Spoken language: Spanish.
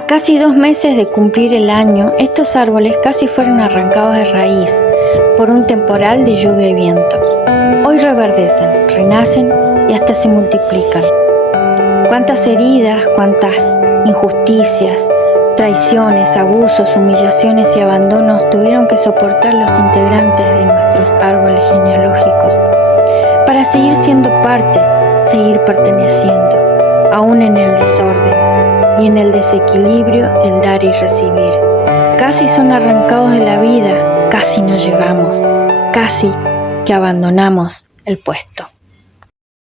A casi 2 meses de cumplir el año, estos árboles casi fueron arrancados de raíz por un temporal de lluvia y viento. Hoy reverdecen, renacen y hasta se multiplican. Cuántas heridas, cuántas injusticias, traiciones, abusos, humillaciones y abandonos tuvieron que soportar los integrantes de nuestros árboles genealógicos para seguir siendo parte, seguir perteneciendo, aún en el desorden y en el desequilibrio del dar y recibir. Casi son arrancados de la vida, casi no llegamos, casi que abandonamos el puesto.